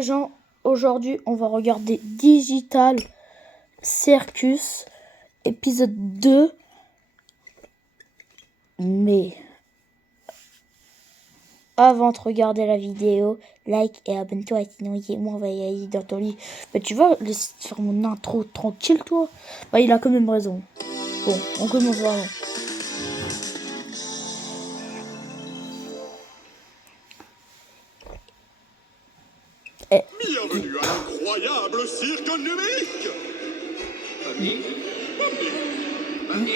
les gens, aujourd'hui on va regarder Digital Circus épisode 2. Mais avant de regarder la vidéo, like et abonne-toi, sinon moi on va y aller dans ton lit. Bah tu vas laisser faire mon intro tranquille toi. Bah il a quand même raison. Bon, on commence vraiment. Bienvenue à l'incroyable cirque numérique. Pomni. Pomni.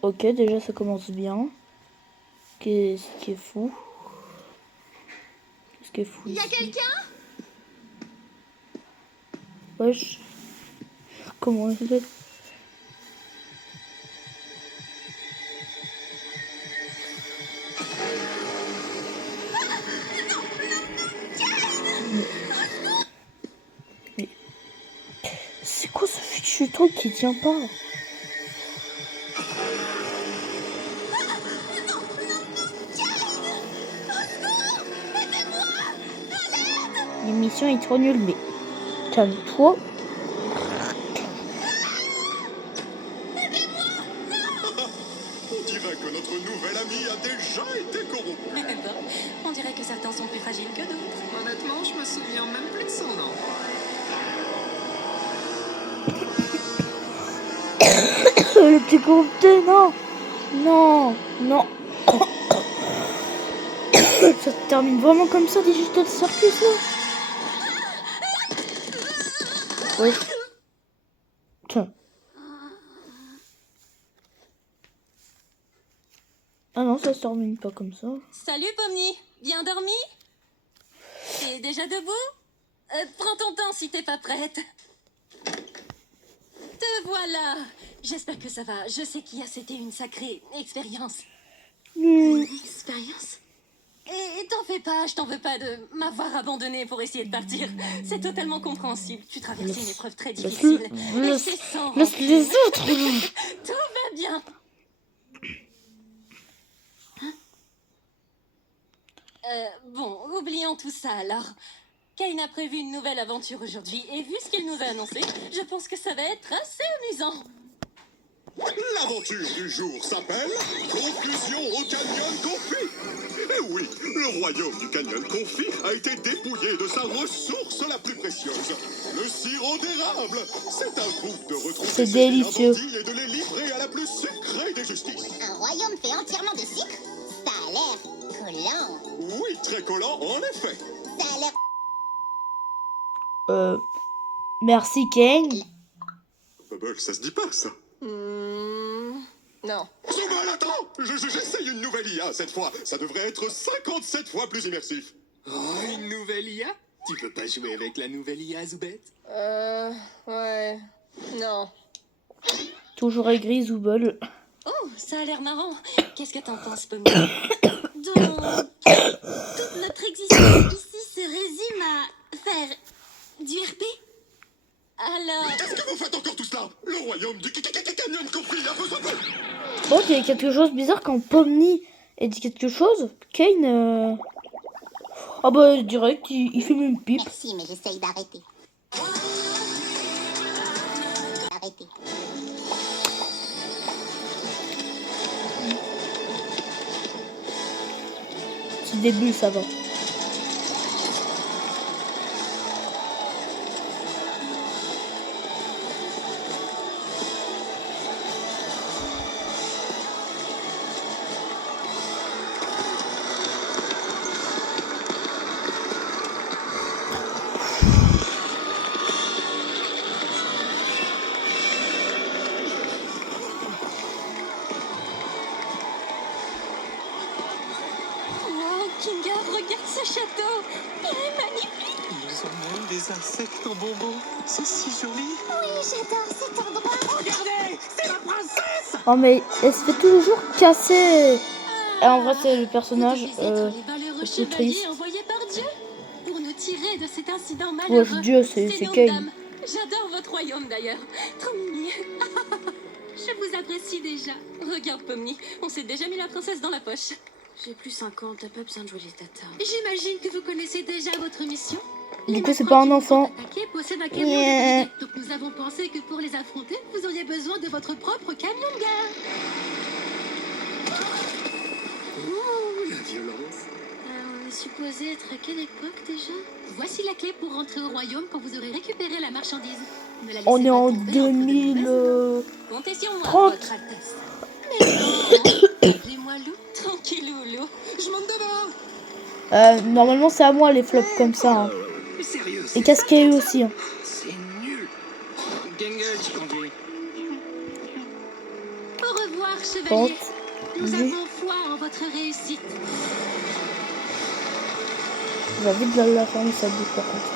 Ok, déjà ça commence bien. Qu'est-ce qui est fou? Qu'est-ce qui est fou? Y'a quelqu'un? Wesh. Comment il fait? Mais c'est quoi ce fichu truc qui tient pas? L'émission est trop nulle, mais calme-toi. On dirait que notre nouvel ami a déjà été corrompu. On dirait que certains sont plus fragiles que d'autres. Honnêtement, je me souviens même plus de son nom. Le petit corrupté, non. Non, non. Ça se termine vraiment comme ça, Digital Circus, là? Ouais. Tiens. Ah non, ça se termine pas comme ça. Salut Pomni, bien dormi? T'es déjà debout? Prends ton temps si t'es pas prête. Te voilà. J'espère que ça va. Je sais qu'hier c'était une sacrée expérience. Une expérience? Et t'en fais pas, je t'en veux pas de m'avoir abandonné pour essayer de partir. C'est totalement compréhensible. Tu traverses une épreuve très difficile. Et c'est sans Laisse rancune. les autres. Tout va bien. Bon, oublions tout ça alors. Kane a prévu une nouvelle aventure aujourd'hui et vu ce qu'il nous a annoncé, je pense que ça va être assez amusant. L'aventure du jour s'appelle Confusion au Canyon Confit. Eh oui, le royaume du Canyon Confit a été dépouillé de sa ressource la plus précieuse, le sirop d'érable. C'est à vous de retrouver C'est ces délicieux. vilains bandits et de les livrer à la plus sucrée des justices. Un royaume fait entièrement de sucre? Ça a l'air collant. Oui, très collant en effet. Ça a l'air... Merci, Kane. Bubble, ça se dit pas ça. Non. Zubul, attends, j'essaye une nouvelle IA cette fois. Ça devrait être 57 fois plus immersif. Oh, une nouvelle IA? Tu peux pas jouer avec la nouvelle IA, Zoubette? Ouais. Non. Toujours aigri, Zubul. Oh, ça a l'air marrant. Qu'est-ce que t'en penses, Pommy? Donc, toute notre existence ici se résume à faire du RP? Alors... Qu'est-ce que vous faites encore tout cela? Le royaume du Canyon Confit a besoin de... Bon, il y a quelque chose de bizarre quand Pomni dit quelque chose. Kane, ah bah direct, il fait une pipe. Merci, mais j'essaye d'arrêter. Arrêtez. C'est le début, ça va. Wow, Kinga, regarde ce château. Il est magnifique. Ils ont même des insectes en bonbons. C'est si joli. Oui, j'adore cet endroit. Regardez, c'est la princesse. Oh mais elle se fait toujours casser. Et en vrai c'est le personnage Vous devez être les valeureux le plus chevaliers triste. envoyés par Dieu pour nous tirer de cet incident Ouais, malheureux. Dieu, c'est nos Kane. dames. J'adore votre royaume d'ailleurs. Trop mignon. je vous apprécie déjà. Regarde, Pomni, on s'est déjà mis la princesse dans la poche. J'ai plus 50, t'as pas besoin de jouer les tatas. J'imagine que vous connaissez déjà votre mission. Du coup, c'est pas un enfant. Possèdent un camion de vedette. Donc nous avons pensé que pour les affronter, vous auriez besoin de votre propre camion de guerre. Oh, la violence. On est supposé être à quelle époque déjà? Voici la clé pour rentrer au royaume quand vous aurez récupéré la marchandise. Ne la laissez On est pas en tomber entre de mauvaises 2030. mains. Comptez sur moi, votre Altesse. Mais non, appelez-moi Lou. Tranquillou, Lou. Je monte devant. Normalement, c'est à moi les flops comme ça. Hein. Sérieux, Et c'est Cascaillou aussi. Hein. c'est nul. Gangle, tu conduis. Au revoir, chevalier. Tente. Nous Oui. avons foi en votre réussite. J'ai envie de la fermer sa bouche par contre.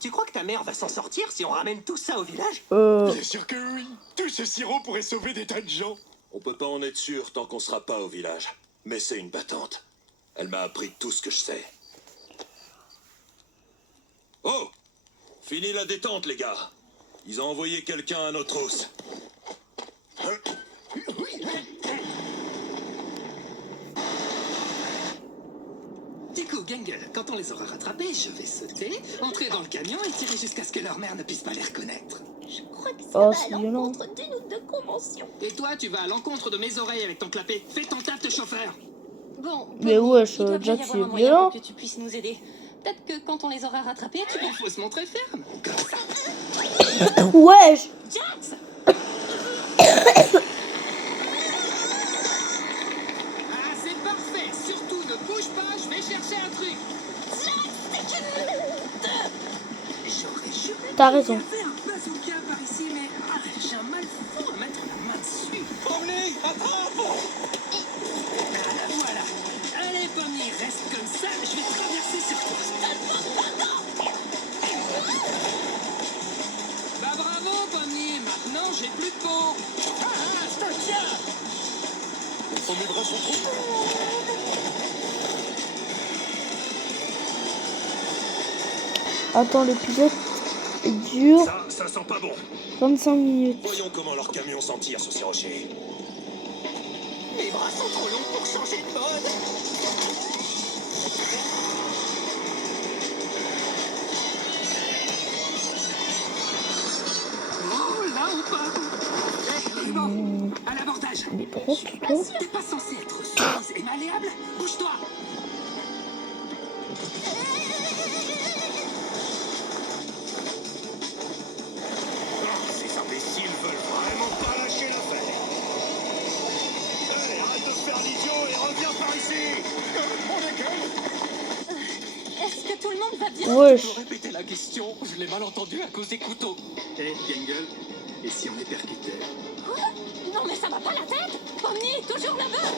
Tu crois que ta mère va s'en sortir si on ramène tout ça au village? Bien sûr que oui. Tout ce sirop pourrait sauver des tas de gens. On peut pas en être sûr tant qu'on sera pas au village. Mais c'est une battante. Elle m'a appris tout ce que je sais. Oh! Fini la détente, les gars. Ils ont envoyé quelqu'un à nos trousses. Du coup, Gangle, quand on les aura rattrapés, je vais sauter, entrer dans le camion et tirer jusqu'à ce que leur mère ne puisse pas les reconnaître. Je crois que ça Oh, va c'est à violent. l'encontre d'une de convention. Et toi, tu vas à l'encontre de mes oreilles avec ton clapet. Fais ton taf de chauffeur. Bon, Mais Pomni, wesh, il doit bien Jack, y avoir c'est un moyen violent. pour que tu puisses nous aider. Peut-être que quand on les aura rattrapés, tu Il faut se montrer ferme. Wesh. Jax! Ah, c'est parfait. Surtout, ne bouge pas, je vais chercher un truc. J'aurais juré T'as qu'il y raison. avait un bazooka par ici, mais j'ai un mal fou à mettre la main dessus. Pomni, attends! Ah, la voilà. Allez, Pomni, reste comme ça, je vais traverser sur toi. Bah bravo, Pomni, maintenant j'ai plus de peau. Ah, je te tiens. Oh, mes bras sont trop... Attends, l'épisode dure Ça sent pas bon. 25 minutes. Voyons comment leur camion s'en tire sur ces rochers. Mes bras sont trop longs pour changer de mode. Oh, là on part. Bon, à l'abordage. Mais pourquoi plutôt T'es pas censé être soumise et malléable. Bouge-toi. Ces imbéciles veulent vraiment pas lâcher l'affaire. Allez, arrête de faire l'idiot et reviens par ici. On décolle. Est-ce que tout le monde va bien? Wesh. Faut répéter la question, je l'ai mal entendu à cause des couteaux. Hé, Gangle, et si on les percutait? Quoi? Non mais ça va pas la tête? Pomni, toujours là-bas?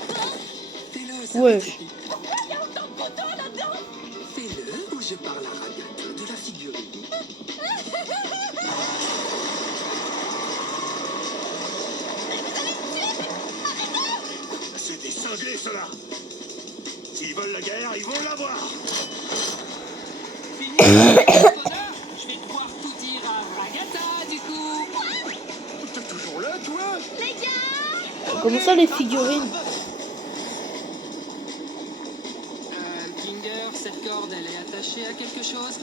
Fais-le, ça Wesh. fait pipi. Pourquoi il y a autant de photos là-dedans? Fais-le ou je parle à Ragata de la figurine. C'est des cinglés, ceux-là. S'ils veulent la guerre, ils vont l'avoir. Fini le bonheur, je vais devoir tout dire à Ragata, du coup. T'es toujours là, toi? Comment ça, les figurines? Ginger, cette corde, elle est attachée à quelque chose?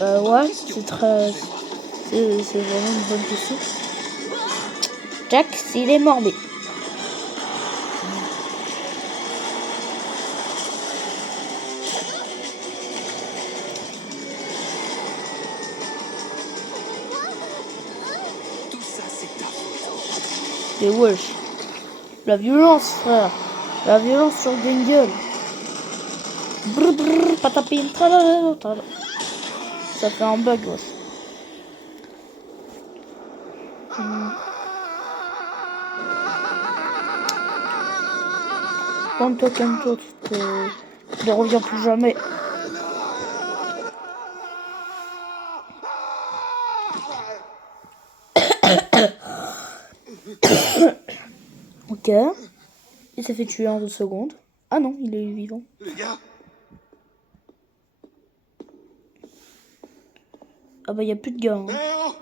Ouais, c'est très... C'est vraiment une bonne question. Jack, il est morbé. Tout ça, c'est ta faute. Mais wesh. La violence, frère. La violence sur Gangle. Brr brr, patapim, tralala, tralala. Ça fait un bug, wesh. Calme-toi, tu ne reviens plus jamais. quelqu'un. Il s'est fait tuer en 2 secondes. Ah non, il est vivant. Les gars, Ah bah, il n'y a plus de gars. Hein. eh oh!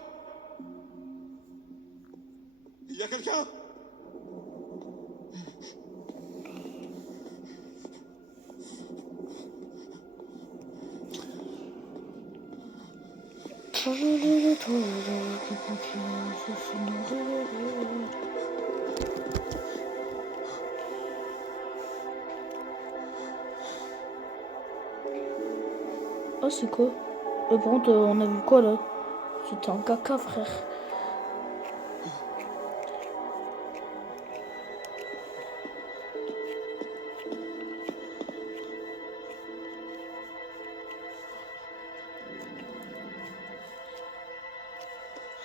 Il y a quelqu'un? Oh, c'est quoi? Par contre, on a vu quoi là? C'était un caca, frère.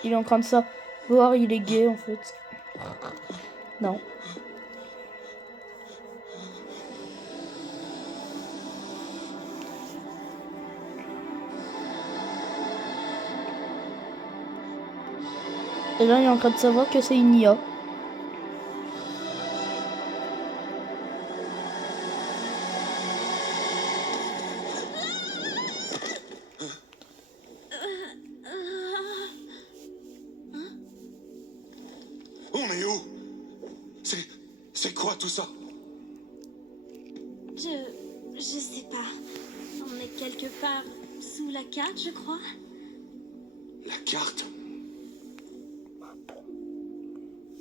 Il est en train de savoir, il est gay en fait. Non. Et là, il est en train de savoir que c'est une IA. On est où? C'est quoi tout ça? Je sais pas. On est quelque part sous la carte, je crois. La carte?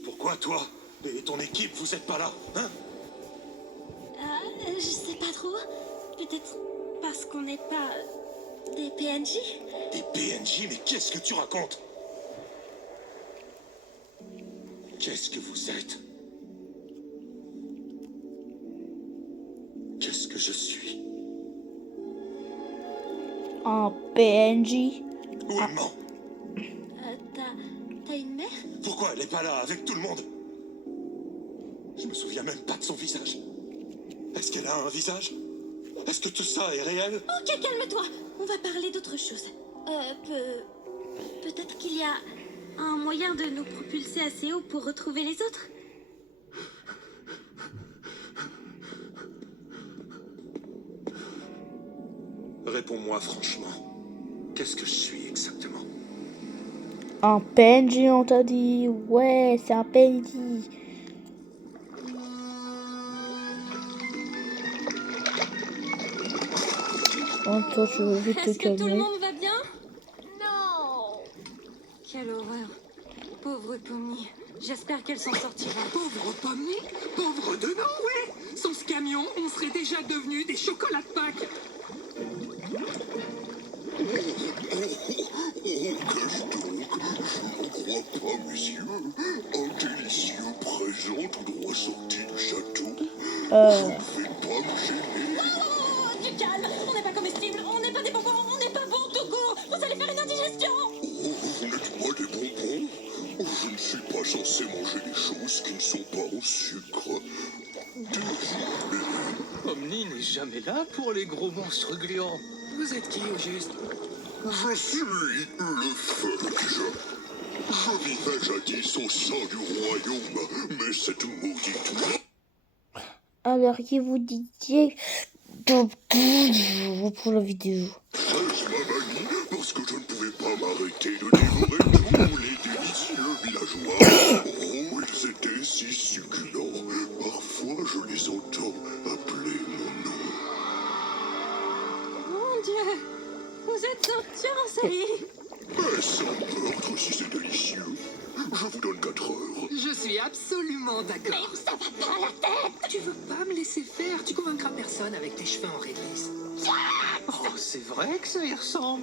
Pourquoi toi et ton équipe, vous êtes pas là, hein? Je sais pas trop. Peut-être parce qu'on n'est pas des PNJ. Des PNJ, mais qu'est-ce que tu racontes? Qu'est-ce que vous êtes? Qu'est-ce que je suis? Un PNJ. Où est maman? T'as une mère? Pourquoi elle est pas là avec tout le monde? Je me souviens même pas de son visage. Est-ce qu'elle a un visage? Est-ce que tout ça est réel? Ok, calme-toi. On va parler d'autre chose. Peut-être qu'il y a un moyen de nous propulser assez haut pour retrouver les autres. Réponds-moi franchement. Qu'est-ce que je suis exactement? Un PNJ, on t'a dit. Ouais, c'est un PNJ. Oh, toi, tu veux vite te Est-ce que tout le calmer. monde va bien? Non. Quelle horreur. Pauvre Pomni. J'espère qu'elle s'en sortira. Pauvre Pomni, pauvre Denon, oui. Sans ce camion, on serait déjà devenus des chocolats de Pâques. Qu'est-ce donc? Je n'en crois pas, monsieur. Un délicieux présent tout droit sorti du château. Je ne vais pas me gêner. Oh, du calme. On n'est pas comestible. On n'est pas des bonbons. On n'est pas bon tout court. Vous allez faire une indigestion. Oh, vous n'êtes pas des bonbons? Je ne suis pas censé manger des choses qui ne sont pas au sucre. Désolé. Omni n'est jamais là pour les gros monstres gluants. Vous êtes qui au juste? Je suis le Fudge. Je vivais jadis au sein du royaume, mais cette maudite... Alors, qui vous disiez pour la vidéo. Est-ce ma manie? Parce que je ne pouvais pas m'arrêter de dévorer tous les délicieux villageois. Oh, ils étaient si succulents. Parfois, je les entends appeler mon nom. Mon Dieu. Vous êtes un tueur en série. Mais sans meurtre, si c'est délicieux. Je vous donne 4 heures. Je suis absolument d'accord. Ça va pas la tête. Tu veux pas me laisser faire? Tu convaincras personne avec tes cheveux en réglisse. Oh, c'est vrai que ça y ressemble.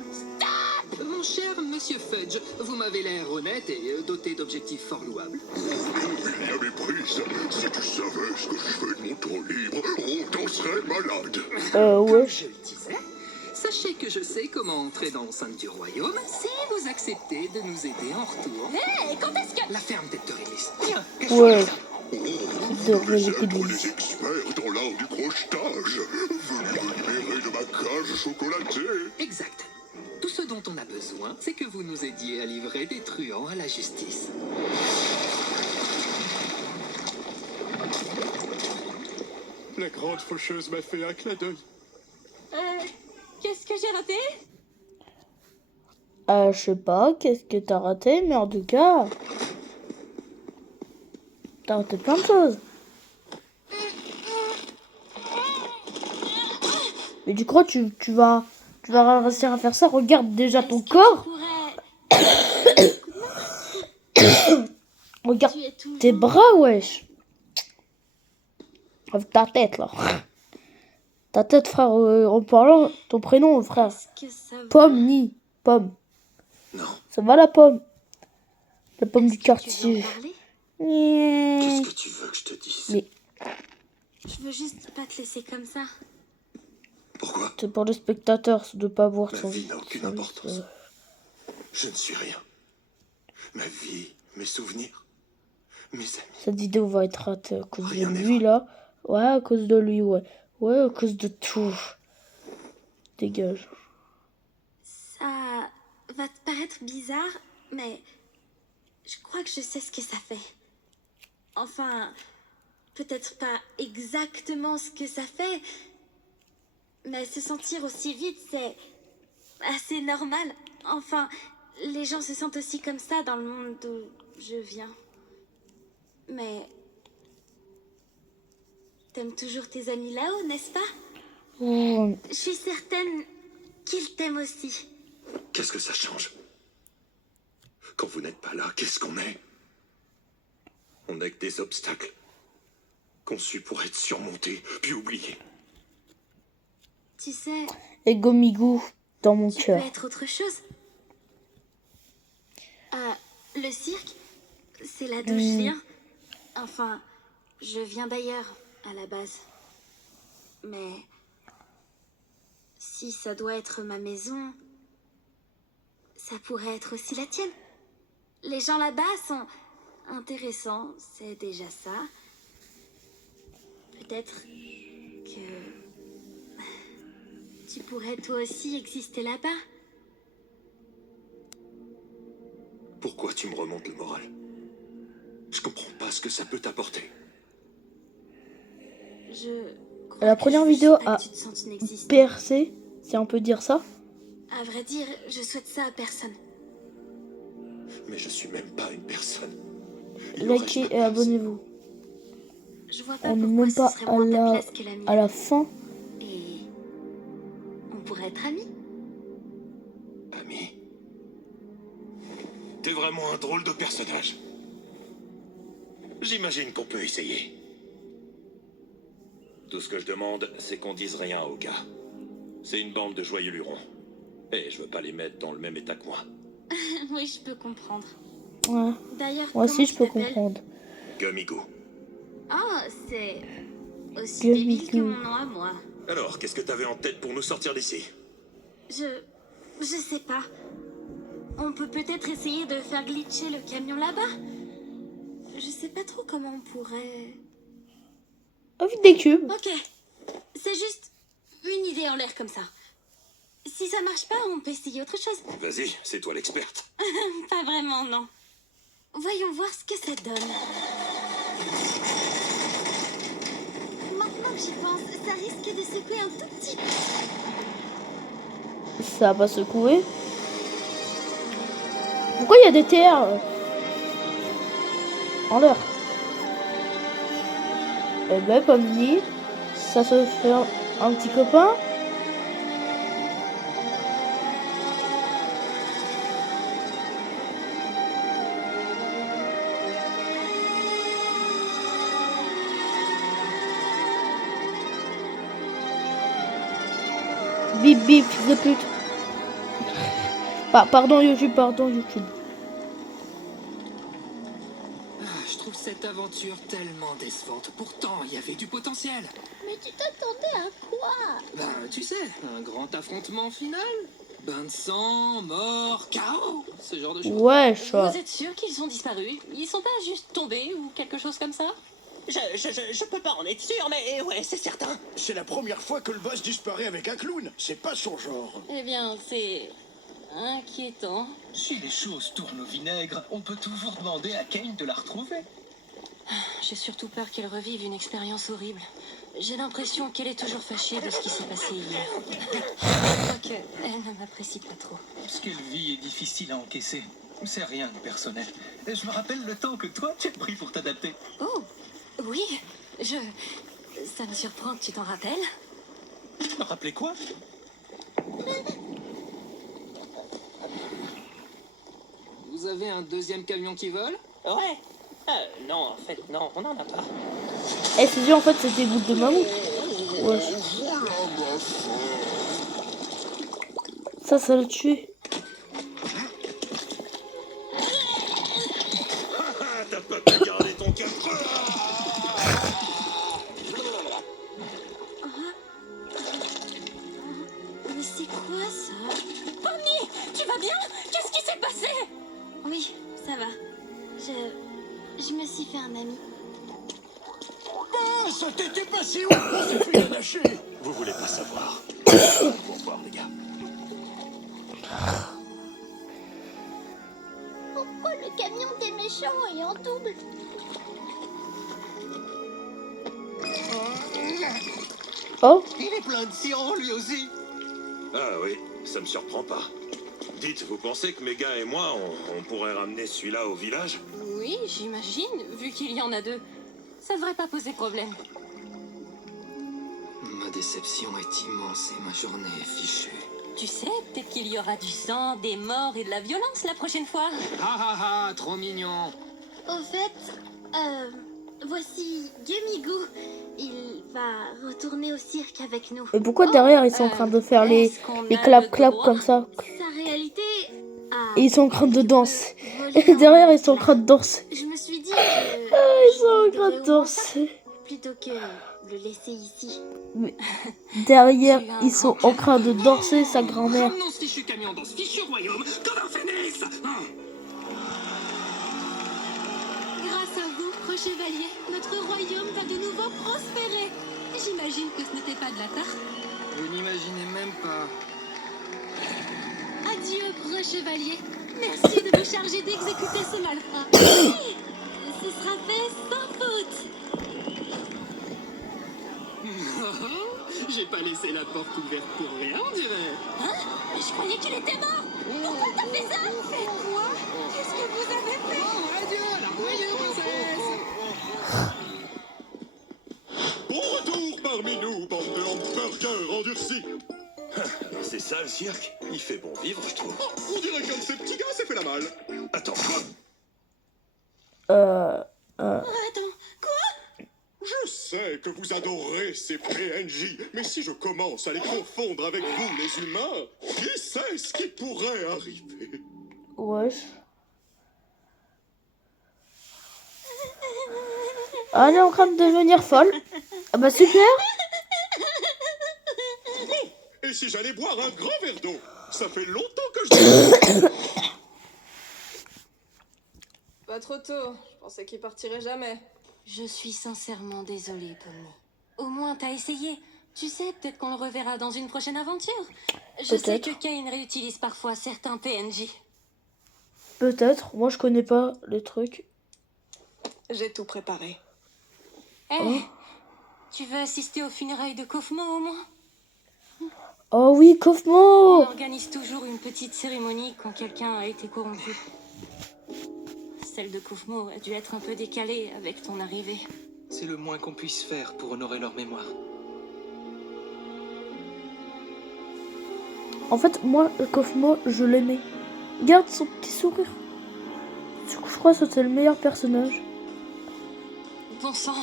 Mon cher monsieur Fudge, vous m'avez l'air honnête et doté d'objectifs fort louables. Oh, il y a méprise. Si tu savais ce que je fais de mon temps libre, on t'en serait malade. Comme Ouais. je le disais, sachez que je sais comment entrer dans l'enceinte du royaume si vous acceptez de nous aider en retour. Hé, quand est-ce que... La ferme tête de réglisse. Tiens, Ouais. Oh, De vous devez réécouter. être des experts dans l'art du crochetage. Venez me libérer de ma cage chocolatée. Exact. Tout ce dont on a besoin, c'est que vous nous aidiez à livrer des truands à la justice. La grande faucheuse m'a fait un clin d'œil. Qu'est-ce que j'ai raté? Je sais pas, qu'est-ce que t'as raté, mais en tout cas, t'as raté plein de choses. Mais tu crois tu vas réussir à faire ça? Regarde déjà ton corps. Regarde tes bras, wesh. Ta tête, là. Ta tête, frère, en parlant, ton prénom, frère. Est-ce que ça va? Pomme, Pomme. Non. Ça va, la pomme? La pomme du Est-ce que tu veux en quartier. parler? Qu'est-ce que tu veux que je te dise? Mais Je veux juste pas te laisser comme ça. Pourquoi? c'est pour les spectateurs de pas voir Ma son vie n'a aucune son- importance. Je ne suis rien. Ma vie, mes souvenirs, mes amis. Cette vidéo va être ratée à cause Rien de n'est lui, vrai. là. Ouais, à cause de lui, ouais. Ouais, à cause de tout. Dégage. Ça va te paraître bizarre, mais je crois que je sais ce que ça fait. Enfin, peut-être pas exactement ce que ça fait, mais se sentir aussi vite, c'est assez normal. Enfin, les gens se sentent aussi comme ça dans le monde d'où je viens. Mais t'aimes toujours tes amis là-haut, n'est-ce pas? Oh, Je suis certaine qu'ils t'aiment aussi. Qu'est-ce que ça change? Quand vous n'êtes pas là, qu'est-ce qu'on est? On n'est que des obstacles. Conçus pour être surmontés, puis oubliés. Tu sais, et Gomigou dans mon tu peux cœur. être autre chose. Le cirque, c'est là d'où je viens. Enfin, je viens d'ailleurs, à la base. Mais si ça doit être ma maison, ça pourrait être aussi la tienne. Les gens là-bas sont intéressants, c'est déjà ça. Peut-être que tu pourrais toi aussi exister là-bas. Pourquoi tu me remontes le moral? Je comprends pas ce que ça peut t'apporter. Je crois La que première je veux vidéo juste pas a que tu te sentes inexistant. percé, si on peut dire ça. À vrai dire, je souhaite ça à personne. Mais je suis même pas une personne. Il aurait Likez ma et place. abonnez-vous. Je vois pas On n'est pourquoi même ce pas serait à moins ta la, place que la mienne. à la fin. Et on pourrait être amis. Ami, t'es vraiment un drôle de personnage. J'imagine qu'on peut essayer. Tout ce que je demande, c'est qu'on dise rien aux gars. C'est une bande de joyeux lurons. Et je veux pas les mettre dans le même état que moi. Oui, je peux comprendre. Ouais. D'ailleurs, Moi comment aussi, je tu peux t'appelles? comprendre. Gummigo. Oh, c'est aussi Gummigo. débile que mon nom à moi. Alors, qu'est-ce que t'avais en tête pour nous sortir d'ici? Je sais pas. On peut peut-être essayer de faire glitcher le camion là-bas. Je sais pas trop comment on pourrait... Envie des cubes. Ok, c'est juste une idée en l'air comme ça. Si ça marche pas, on peut essayer autre chose. Vas-y, c'est toi l'experte. Pas vraiment, non. Voyons voir ce que ça donne. Maintenant que j'y pense, ça risque de secouer un tout petit peu. Ça va pas secouer. Pourquoi il y a des terres en l'air? Eh ben, comme dit, ça se fait un petit copain. Bip bip, fils de pute. Pardon YouTube. Je trouve cette aventure tellement décevante. Pourtant, il y avait du potentiel. Mais tu t'attendais à quoi? Ben, tu sais, un grand affrontement final. Bain de sang, mort, chaos, ce genre de choses. Wesh. Vous êtes sûr qu'ils ont disparu? Ils sont pas juste tombés ou quelque chose comme ça? Je peux pas en être sûr, mais ouais, c'est certain. C'est la première fois que le boss disparaît avec un clown. C'est pas son genre. Eh bien, c'est inquiétant. Si les choses tournent au vinaigre, on peut toujours demander à Kane de la retrouver. J'ai surtout peur qu'elle revive une expérience horrible. J'ai l'impression qu'elle est toujours fâchée de ce qui s'est passé hier. Quoique, elle ne m'apprécie pas trop. Ce qu'elle vit est difficile à encaisser. C'est rien de personnel. Et je me rappelle le temps que toi, tu as pris pour t'adapter. Oh, oui, ça me surprend que tu t'en rappelles. Rappelez quoi? Vous avez un deuxième camion qui vole? Ouais. Non, en fait, non, on n'en a pas. Eh, c'est dit en fait c'était goutte de mammouth. Ouais. Ça l'a tué. T'as pas pu garder ton cap. Mais c'est quoi ça? Bonnie, tu vas bien? Qu'est-ce qui s'est passé? Oui, ça va. Je me suis fait un ami. Ah, ça t'était pas si haut. On s'est fait lâcher. Vous voulez pas savoir. Pour voir, les gars. Pourquoi le camion des méchants est en double? Oh, Il est plein de sirop, lui aussi. Ah oui, ça me surprend pas. Dites, vous pensez que mes gars et moi, on pourrait ramener celui-là au village? Oui, j'imagine, vu qu'il y en a deux. Ça devrait pas poser problème. Ma déception est immense et ma journée est fichue. Tu sais, peut-être qu'il y aura du sang, des morts et de la violence la prochaine fois. Trop mignon. Au fait, voici Gumigo. Il va retourner au cirque avec nous. et pourquoi derrière ils sont en train de faire les clap comme ça? Sa réalité a... Et ils sont en train de danser. volé Et derrière en- ils sont en train de danser. Je me suis dit que... Ils sont en train de danser. plutôt que le laisser ici. Derrière ils sont en train de danser sa grand-mère. Ramenons ce fichu camion dans ce fichu royaume comme un phénix. Grâce à vous, chevalier, notre royaume va de nouveau prospérer. J'imagine que ce n'était pas de la tarte. Vous n'imaginez même pas. Adieu, chevalier. Merci de vous charger d'exécuter ce malfrat. Oui, ce sera fait sans faute. J'ai pas laissé la porte ouverte pour rien, on dirait. Hein? Je croyais qu'il était mort. Pourquoi t'as fait ça? Et quoi? Qu'est-ce que vous avez fait? Adieu, la royaume princesse. Bon retour parmi nous, bande de hamburgers endurcis. C'est ça le cirque? Il fait bon vivre, je trouve. Oh, on dirait qu'un de ces petits gars s'est fait la malle. Attends, quoi? Attends, quoi? Je sais que vous adorez ces PNJ, mais si je commence à les confondre avec vous, les humains, qui sait ce qui pourrait arriver? Wesh. Ah, elle est en train de devenir folle. Ah bah super. Et si j'allais boire un grand verre d'eau? Ça fait longtemps que je... Pas trop tôt. Je pensais qu'il partirait jamais. Je suis sincèrement désolée, Pommy. Au moins, t'as essayé. Tu sais, peut-être qu'on le reverra dans une prochaine aventure. Je sais que Kane réutilise parfois certains PNJ. Peut-être. Moi je connais pas les trucs. J'ai tout préparé. Eh, tu veux assister aux funérailles de Kofmo au moins? Oh oui, On Kofmo. organise toujours une petite cérémonie quand quelqu'un a été corrompu. Celle de Kofmo a dû être un peu décalée avec ton arrivée. C'est le moins qu'on puisse faire pour honorer leur mémoire. En fait, moi, Kofmo, je l'aimais. Regarde son petit sourire. Je crois que c'était le meilleur personnage. Bon sang,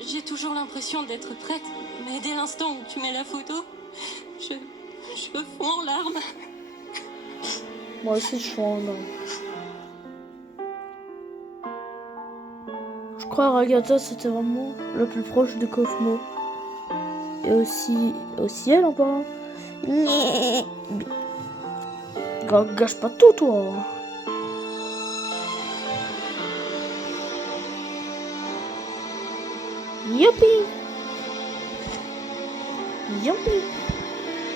j'ai toujours l'impression d'être prête, mais dès l'instant où tu mets la photo, je fonds en larmes. Moi aussi, je suis en larmes. Je crois que Ragata, c'était vraiment le plus proche de Kofmo. Et aussi elle en parlant. Gâche pas tout, toi. Youpi. Youpi.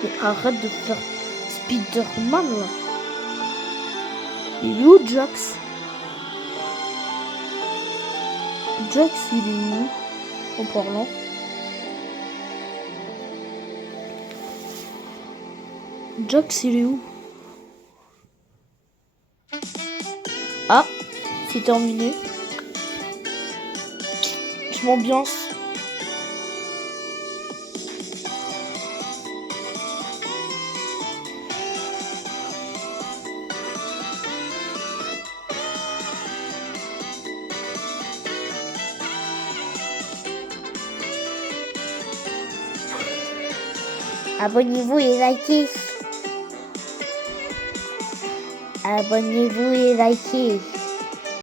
Mais arrête de faire Spider-Man là. Il est où Jax? Jax il est où en parlant? Jax, il est où? Ah, c'est terminé. Je m'ambiance. Abonnez-vous et likez. Abonnez-vous et likez.